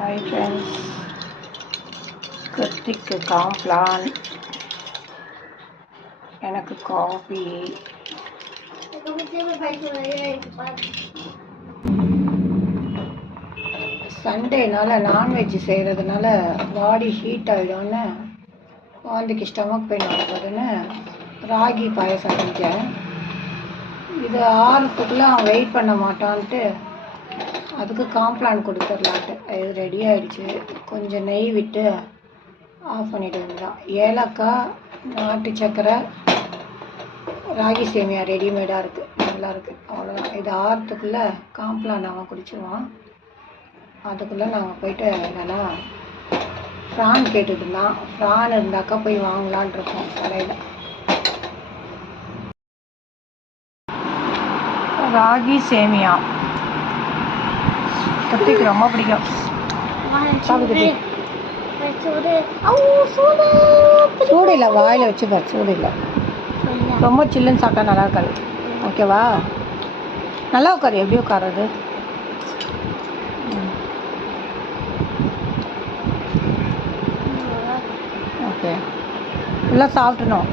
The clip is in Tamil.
Hi friends, கிருத்திக்கு காம்ப்ளான், எனக்கு காஃபி. சண்டேனால நான்வெஜ் செய்கிறதுனால பாடி ஹீட் ஆகிடும்னு குழந்தைக்கு ஸ்டமக் பெயின் ஆகுதுன்னு ராகி பாயசம் செஞ்சேன். இது ஆறுறதுக்குள்ளே அவன் வெயிட் பண்ண மாட்டான்ட்டு அதுக்கு காம்ப்ளான் கொடுத்துடலான்ட்டு இது ரெடி ஆகிடுச்சு. கொஞ்சம் நெய் விட்டு ஆஃப் பண்ணிவிட வேண்டியதான். ஏலக்காய், நாட்டு சக்கரை, ராகி சேமியா ரெடிமேடாக இருக்குது, நல்லாயிருக்கு. அவ்வளோதான். இது ஆறுறதுக்குள்ளே காம்ப்ளான் அவன் குடிச்சிடுவான். அதுக்குள்ளே நாங்கள் போயிட்டு இல்லைனா ப்ரான் கேட்டுட்டு இருந்தான். ப்ரான் இருந்தாக்கா போய் வாங்கலான் இருக்கோம் கடையில். ராகி சேமியா கத்திக்கு ரொம்ப பிடிக்கும். சூடு இல்லை, வாயில் வச்சு பாரு. சூடு இல்லை, ரொம்ப சில்லுன்னு சாப்பிட்டா நல்லா இருக்காது. ஓகேவா? நல்லா உட்காரு. எப்படி உட்காருது? ஓகே, ஃபுல்லாக சாப்பிட்ணும்.